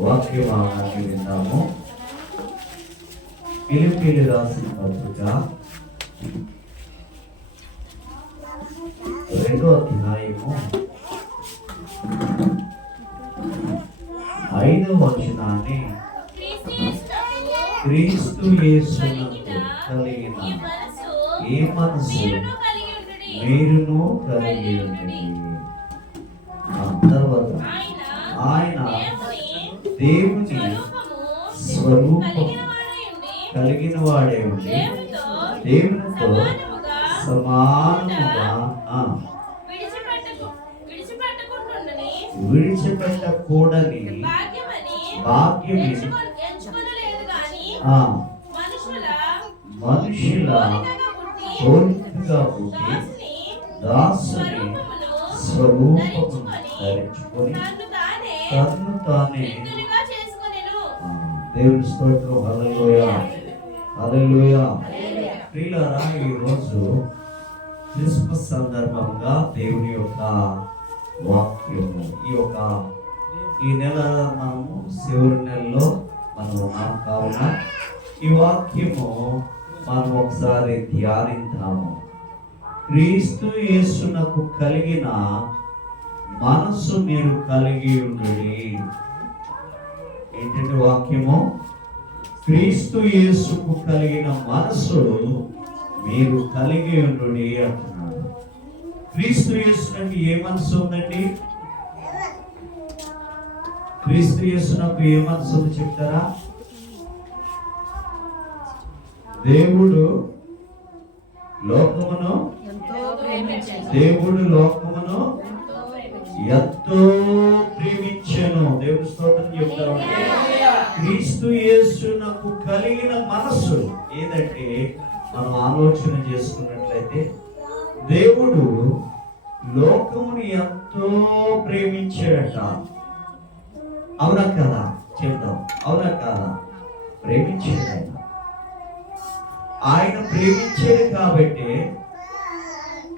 వాక్య భాగాన్ని విన్నాము. ఫిలిప్పీయులకు రాసిన పత్రిక 2వ అధ్యాయము 5వ వచనాన్ని క్రీస్తు యేసునందు కలిగిన ఈ మనసు మీరును కలిగి ఉండండి. తర్వాత ఆయన దేవుని స్వరూపం కలిగిన వాడే ఉండి దేవునితో సమానముగా విడిచిపెట్టకూడని భాగ్యమే మనుషుల కోరికగా పుట్టి దాసుని స్వరూపము ధరించుకొని తన్ను తానే దేవుని స్తోత్రం. హల్లెలూయా, హల్లెలూయా. ప్రియులారా, ఈరోజు క్రిస్మస్ సందర్భంగా దేవుని యొక్క వాక్యము ఈ నెల మనము శివుని నెలలో మనం ఉన్నాం కావున ఈ వాక్యము మనం ఒకసారి ధ్యానిద్దాము. క్రీస్తు యేసునకు కలిగిన మనస్సు మీరు కలిగి ఉండండి. ఏంటంటే వాక్యము, క్రీస్తు యేసుకు కలిగిన మనస్సు మీరు కలిగి ఉండండి అంటున్నాడు. క్రీస్తు యేసునకు ఏ మనసు ఉందండి? క్రీస్తు యేసునకు ఏ మనసు ఉంది చెప్తారా? దేవుడు లోకమును ఎంతో ప్రేమించెను. దేవుడు స్తోత్రం చెప్తారు. క్రీస్తు యేసునకు కలిగిన మనస్సు ఏదంటే, మనం ఆలోచన చేసుకున్నట్లయితే దేవుడు లోకముని ఎంతో ప్రేమించాడట. అవునా కదా? చెప్తాం, అవునా కదా? ప్రేమించాడు. ఆయన ప్రేమించాడు కాబట్టి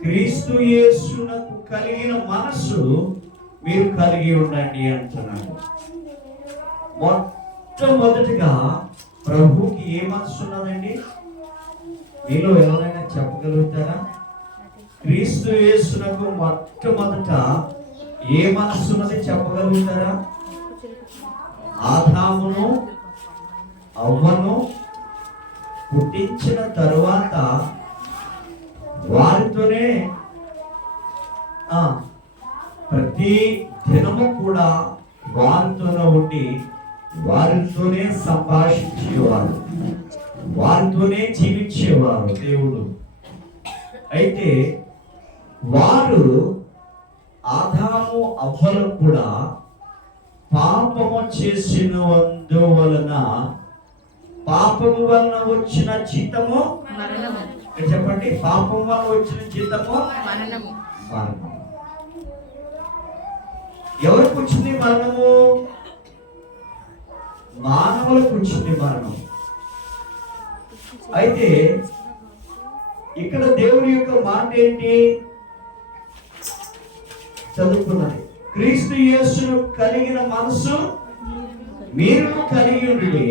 క్రీస్తు యేసునకు కలిగిన మనస్సు మీరు కలిగి ఉండండి అంటున్నాడు. మొట్టమొదటిగా ప్రభువుకి ఏ మనస్సు ఉన్నదండి? మీలో ఎవరైనా చెప్పగలుగుతారా? క్రీస్తు యేసునకు మొట్టమొదట ఏ మనస్సు ఉన్నది చెప్పగలుగుతారా? ఆదామును అవ్వను పుట్టించిన తరువాత వారితోనే ప్రతి దినము కూడా వారితోనే ఉండి వారితోనే సంభాషించేవారు, వారితోనే జీవించేవారు దేవుడు. అయితే వారు ఆదాము అవ్వలు కూడా పాపము చేసినందువలన పాపము వలన వచ్చిన జీతము మరణము. చెప్పండి, పాపం వల్ల వచ్చిన జీతము మరణము. ఎవరికి వచ్చింది మరణము? మానవులకు వచ్చింది మరణం. అయితే ఇక్కడ దేవుని యొక్క మాట ఏంటి? చదువుకున్నది, క్రీస్తు యేసును కలిగిన మనసు మీరు కలిగి ఉండి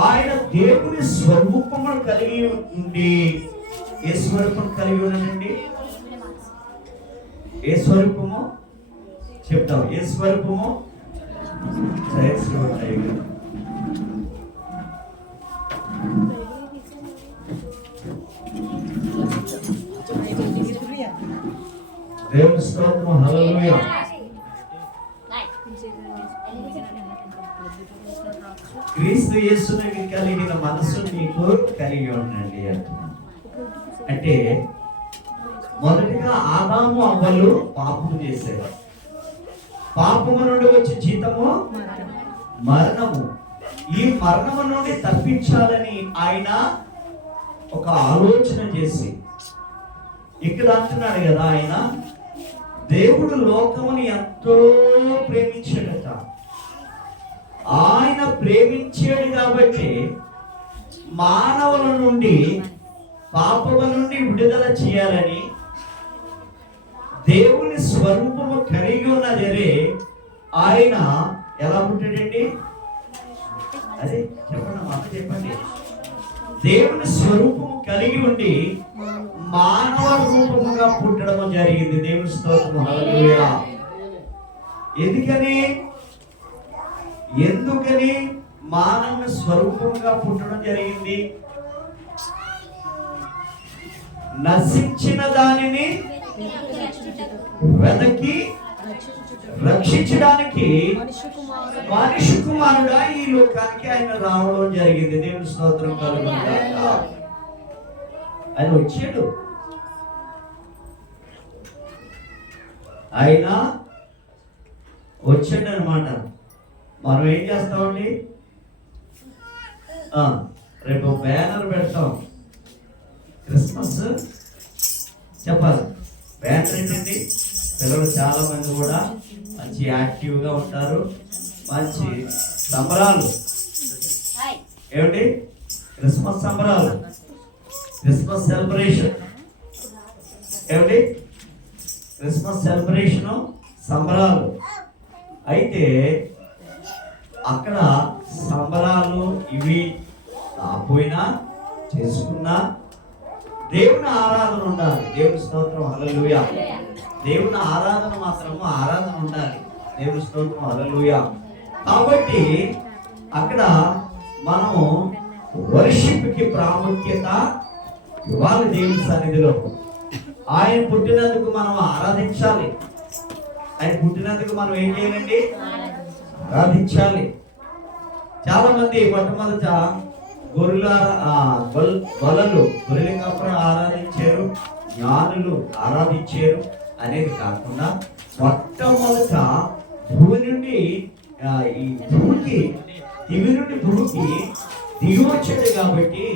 ఆయన దేవుని స్వరూపము కలిగి ఉండి. ఏ స్వరూపం కలిగి ఉన్నాడండి? ఏ స్వరూపము చెప్తాం? ఏ స్వరూపము? దేవుని స్తోత్రం. హల్లెలూయా. క్రీస్తు యేసునికి కలిగిన మనసు మీకు కలిగి ఉండండి అంటున్నాను. అంటే మొదటిగా ఆదాము అవ్వలు పాపము చేశారు. పాపము నుండి వచ్చే జీతము మరణము. ఈ మరణము నుండి తప్పించాలని ఆయన ఒక ఆలోచన చేసి ఇక్కడ అంటున్నాడు కదా, ఆయన దేవుడు లోకముని ఎంతో ప్రేమించాడట. ఆయన ప్రేమించాడు కాబట్టి మానవుల నుండి పాపము నుండి విడుదల చేయాలని దేవుని స్వరూపము కలిగి ఉన్నదే ఆయన ఎలా పుట్టాడండి? అదే చెప్పండి, మాట చెప్పండి. దేవుని స్వరూపము కలిగి ఉండి మానవ రూపముగా పుట్టడం జరిగింది. దేవుని స్తోత్రం, హల్లెలూయా. ఎందుకని మానవ స్వరూపముగా పుట్టడం జరిగింది? నశించిన దానిని వెతకి రక్షించడానికి మనిషి కుమారుడా ఈ లోకానికి ఆయన రావడం జరిగింది. దేవుని స్తోత్రం కలుగుగాక. ఆయన వచ్చాడు, ఆయన వచ్చాడనమాట. మనం ఏం చేస్తామండి? రేపు బ్యానర్ పెడతాం, క్రిస్మస్ చెప్పాలి. బ్యానర్ ఏంటండి? పిల్లలు చాలా మంది కూడా మంచి యాక్టివ్గా ఉంటారు. మంచి సంబరాలు ఏమిటి? క్రిస్మస్ సంబరాలు, క్రిస్మస్ సెలబ్రేషన్ ఏమిటి? క్రిస్మస్ సెలబ్రేషను, సంబరాలు. అయితే అక్కడ సంబరాలు ఇవి కాకపోయినా చేసుకున్నా దేవుని ఆరాధన ఉండాలి. దేవుని స్తోత్రం, హల్లెలూయా. దేవుని ఆరాధన మాత్రము ఆరాధన ఉండాలి. దేవుని స్తోత్రం, హల్లెలూయా. కాబట్టి అక్కడ మనము వర్షిప్కి ప్రాముఖ్యత ఇవ్వాలి. దేవుని సన్నిధిలో ఆయన పుట్టినందుకు మనం ఆరాధించాలి. ఆయన పుట్టినందుకు మనం ఏం చేయాలండి? ఆరాధించాలి. చాలా మంది మొట్టమొదట గొర్రెల కాపురం ఆరాధించారు, జ్ఞానులు ఆరాధించారు అనేది కాకుండా మొట్టమొదట భూమి నుండి ఈ భూమికి దివి నుండి భూమికి దిగి వచ్చాడు కాబట్టి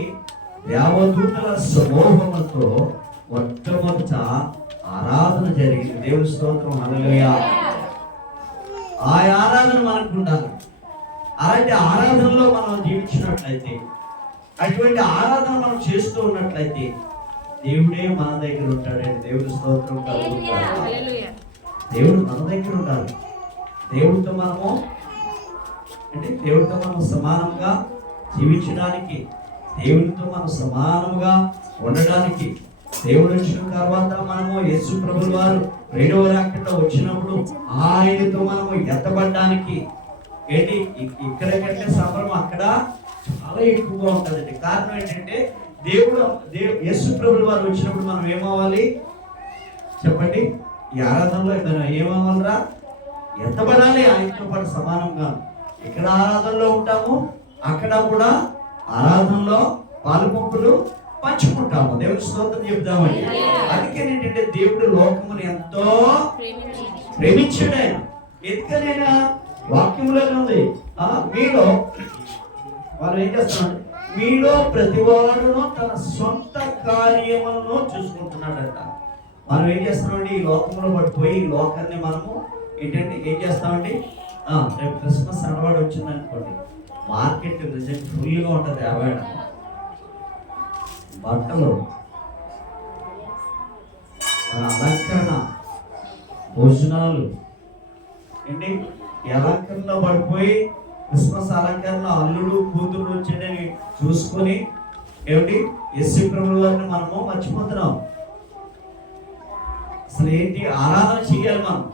దేవదూతల సమూహంతో మొట్టమొదట ఆరాధన జరిగింది. దేవుని స్తోత్రం, హల్లెలూయా. ఆ ఆరాధన మనకు ఉండాలి. అలాంటి ఆరాధనలో మనం జీవించినట్లయితే, అటువంటి ఆరాధన మనం చేస్తూ ఉన్నట్లయితే దేవుడే మన దగ్గర ఉంటాడండి. దేవుని స్తోత్రం కలుగుతాడు. దేవుడు మన దగ్గర ఉండాలి. దేవుడితో మనము దేవుడితో మనం సమానంగా జీవించడానికి, దేవుడితో మనం సమానంగా ఉండడానికి, దేవుడు వచ్చిన తర్వాత మనము యేసు ప్రభువు వారు రెండవ రాకడలో వచ్చినప్పుడు ఆయనతో మనము ఎత్తబడడానికి ఏంటి ఇక్కడ కంటే సంబరం అక్కడ చాలా ఎక్కువగా ఉంటుందండి. కారణం ఏంటంటే యేసు ప్రభువు వారు వచ్చినప్పుడు మనం ఏమవ్వాలి చెప్పండి? ఈ ఆరాధనలో మనం ఏమవ్వాలరా? ఎత్తబడాలి ఆయనతో పాటు సమానంగా. ఇక్కడ ఆరాధనలో ఉంటాము, అక్కడ కూడా ఆరాధనలో పాలుపంపులు పంచుకుంటాము. దేవుడి స్తోత్రం చెప్తామండి. అందుకే ఏంటంటే దేవుడు లోకమును ఎంతో ప్రేమించాడు. ఆయన ఎందుకనైనా వాక్యంలోనే ఉంది, మీలో వారు ఏం చేస్తున్నారు? మీలో ప్రతివాడును తన సొంత కార్యములను చూసుకుంటున్నాడట. మనం ఏం చేస్తున్నామండి? ఈ లోకంలో పడిపోయి ఈ లోకాన్ని మనము ఏంటంటే ఏం చేస్తామండి? రేపు క్రిస్మస్ అనవాడు వచ్చింది అనుకోండి, మార్కెట్ రిజల్ట్ ఫుల్గా ఉంటుంది. అవాడ బట్టలు, మన అలంకరణ, భోజనాలు ఏంటి ఈ అలంకరణలో పడిపోయి క్రిస్మస్ అలంకరణ అల్లుడు కూతురు వచ్చాడని చూసుకొని ఏమిటి యేసు ప్రభువు వారిని మనము మర్చిపోతున్నాం. అసలు ఏంటి? ఆరాధన చేయాలి. మనం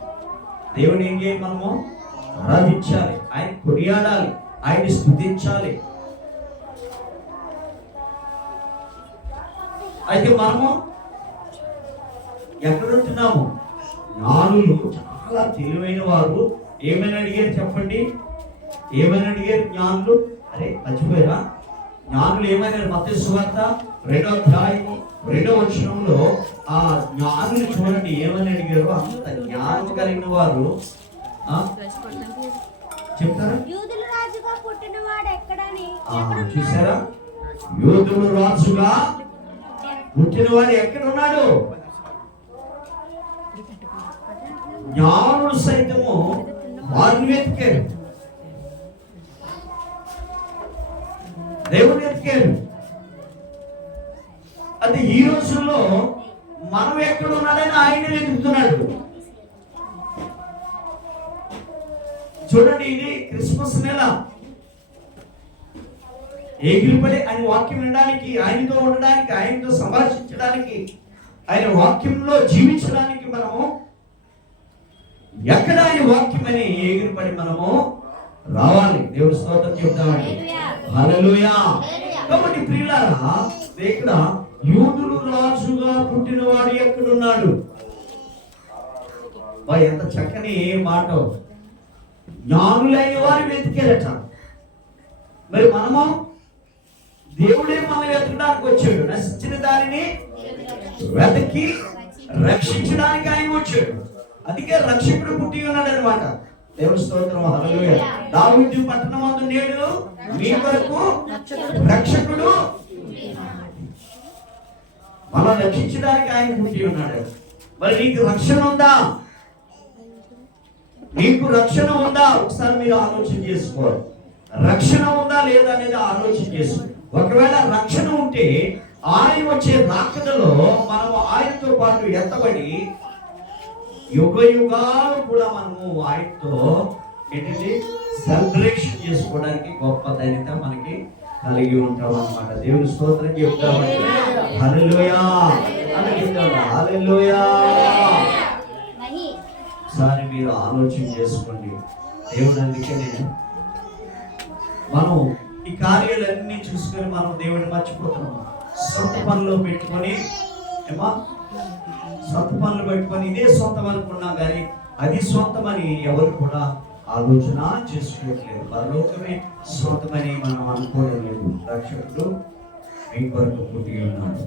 దేవుని ఏం చేయాలి? మనము ఆరాధించాలి, ఆయన కొనియాడాలి, ఆయన్ని స్తుతించాలి. అయితే మనము ఎక్కడుంటున్నాము? జ్ఞానులు చాలా తెలివైన వారు ఏమైనా అడిగారు చెప్పండి? ఏమైనా అడిగారు జ్ఞానులు? అరే మర్చిపోయారా? జ్ఞానులు ఏమైనా మత్తయి సువార్త 2వ అధ్యాయము 2వ వచనంలో ఆ జ్ఞానులు చూడండి ఏమని అడిగారు. అంత జ్ఞానం కలిగిన వారు చెప్తారా? చూసారా? యూదులు రాజుగా పుట్టినవాడు ఎక్కడున్నాడు? జ్ఞానులు సైతము వారిని వెతికారు, దేవుని వెతికారు. అంటే ఈ రోజుల్లో మనం ఎక్కడున్నాడని ఆయన వెతుకుతున్నాడు. చూడండి, ఇది క్రిస్మస్ నెల. ఎగిరిపడి ఆయన వాక్యం వినడానికి, ఆయనతో ఉండడానికి, ఆయనతో సంభాషించడానికి, ఆయన వాక్యంలో జీవించడానికి మనము ఎక్కడ ఆయన వాక్యం అని ఎగిరిపడి మనము రావాలి. దేవుడి స్తోత్రం చెప్తామండి. హల్లెలూయా. కాబట్టి ప్రియులారా, ఇక్కడ యూదులు రాజుగా పుట్టినవాడు ఎక్కడున్నాడు? ఎంత చక్కని మాట. జ్ఞానులైన వారు వెతికారట. మరి మనము, దేవుడే మనం వెతకడానికి వచ్చాడు. నశించిన దానిని వెతకి రక్షించడానికి ఆయన వచ్చాడు. అందుకే రక్షకుడు పుట్టి ఉన్నాడు అనమాట. దేవుని స్తోత్రం. హల్లెలూయా. దావీదు పట్టణమందు నేడు మీ కొరకు రక్షకుడు, మనం రక్షించడానికి ఆయన పుట్టి ఉన్నాడు. మరి నీకు రక్షణ ఉందా? నీకు రక్షణ ఉందా? ఒకసారి మీరు ఆలోచన చేసుకోవాలి. రక్షణ ఉందా లేదా అనేది ఆలోచన చేసుకో. ఒకవేళ రక్షణ ఉంటే ఆయన వచ్చే రాకడలో మనము ఆయనతో పాటు ఎత్తబడి యుగ యుగాలు కూడా మనము ఆయనతో ఏంటంటే సెలబ్రేషన్ చేసుకోవడానికి గొప్ప ధన్యత మనకి కలిగి ఉంటాం అన్నమాట. దేవుని స్తోత్రం చెప్తామండి. హల్లెలూయా. హల్లెలూయా. ఒకసారి మీరు ఆలోచన చేసుకోండి. దేవుడు అందుకే మనం ఈ కార్యాలన్నీ చూసుకొని మనం దేవుడిని మర్చిపోతున్నాం. సొంత పనులు పెట్టుకొని ఇదే సొంతం అనుకున్నాం, కానీ అది సొంతమని ఎవరు కూడా ఆలోచన చేసుకోవట్లేదు. పరలోకమే సొంతమని మనం అనుకోవడం లేదు. రక్షకుడు మీ కొరకు పుట్టి ఉన్నాడు.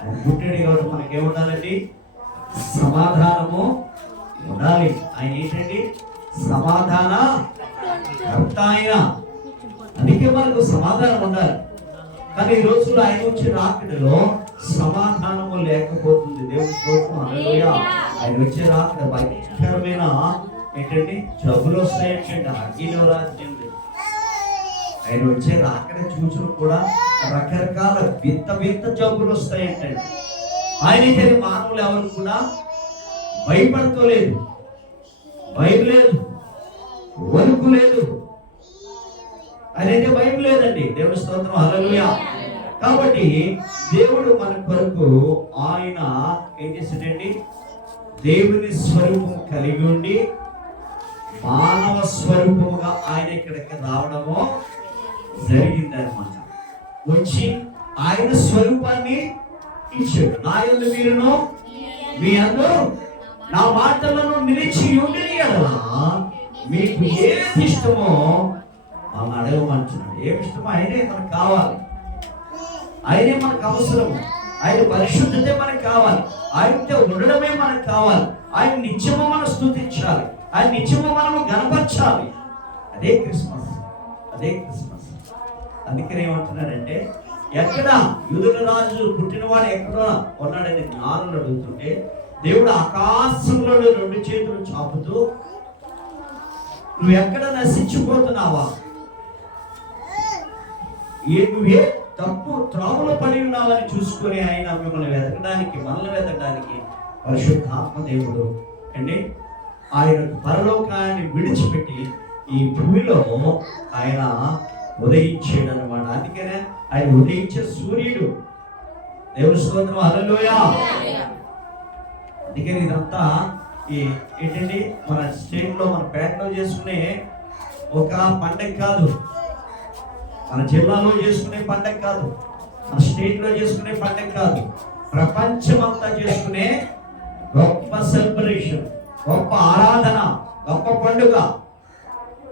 ఆయన పుట్టాడు కాబట్టి మనకి ఏముండాలండి? సమాధానము ఉండాలి. ఆయన ఏంటండి? సమాధాన కర్త ఆయన. అందుకే మనకు సమాధానం ఉండాలి. కానీ ఈ రోజుల్లో ఆయన వచ్చి రాకడలో సమాధానము లేకపోతుంది. దేవుని స్తోత్రం. హల్లెలూయా. ఆయన వచ్చే రాకడ భయంకరమైన ఏంటండి? జబ్బులు వస్తాయంటే అగ్నిలో రాజ్యం. ఆయన వచ్చే రాకడ చూసిన కూడా రకరకాల వింత జబ్బులు వస్తాయంటండి. ఆయనైతే మానవులు ఎవరు కూడా భయపడుకోలేదు, భయం లేదు, వణుకు లేదు. అదైతే భయం లేదండి. దేవుని స్తోత్రం. హల్లెలూయా. కాబట్టి దేవుడు మన కొరకు ఆయన ఏం చేశాడండి? దేవుని స్వరూపం కలిగి ఉండి మానవ స్వరూపముగా ఆయన ఇక్కడికి రావడము జరిగిందనమాట. వచ్చి ఆయన స్వరూపాన్ని ఇచ్చాడు. నా యందు మీరును మీ యందు నా మాటలను నిలిచి ఉండిన యెడల మీకు ఏది ఇష్టమో మనం అడగమంటున్నాడు. ఏమి ఇష్టమో ఆయనే మనకు కావాలి. ఆయనే మనకు అవసరం. ఆయన పరిశుద్ధతే మనకు కావాలి. ఆయనతో ఉండడమే మనకు కావాలి. ఆయన నిత్యము మనం స్తుతించాలి. ఆయన నిత్యము మనము గణపరచాలి. అదే క్రిస్మస్. అదే క్రిస్మస్. అందుకని ఏమంటున్నాడంటే, ఎక్కడ యూదుల రాజు పుట్టినవాడు ఎక్కడో ఉన్నాడని జ్ఞానులు అడుగుతుంటే, దేవుడు ఆకాశంలో 2 చేతులు చాపుతూ, నువ్వు ఎక్కడ నశించిపోతున్నావా? నువ్వే తప్పు త్రావులో పడి ఉన్నావని చూసుకొని ఆయన మిమ్మల్ని వెతకడానికి, మనల్ని వెతకడానికి పరిశుద్ధాత్మ దేవుడు అండి ఆయన పరలోకాన్ని విడిచిపెట్టి ఈ భూమిలో ఆయన ఉదయించాడు అనమాట. అందుకనే ఆయన ఉదయించే సూర్యుడు. దేవుని స్తోత్రం. హల్లెలూయా. అందుకని ఇదంతా ఏంటండి, మన స్టేట్లో మన పేటలో చేసుకునే ఒక పండగ కాదు, మన జిల్లాలో చేసుకునే పండగ కాదు, మన స్టేట్లో చేసుకునే పండగ కాదు, ప్రపంచమంతా చేసుకునే గొప్ప సెలబ్రేషన్, గొప్ప ఆరాధన, గొప్ప పండుగ.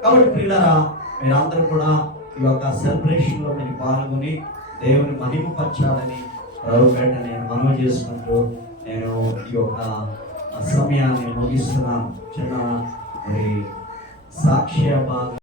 కాబట్టి ప్రియులారా, మీరందరూ కూడా ఈ యొక్క సెలబ్రేషన్లో మీరు పాల్గొని దేవుని మహిమపరచాలని ప్రభుపేట నేను మనవి చేసుకుంటూ నేను ఈ యొక్క సమయాన్ని ముగిస్తున్నాను. చిన్న సాక్ష్య భాగం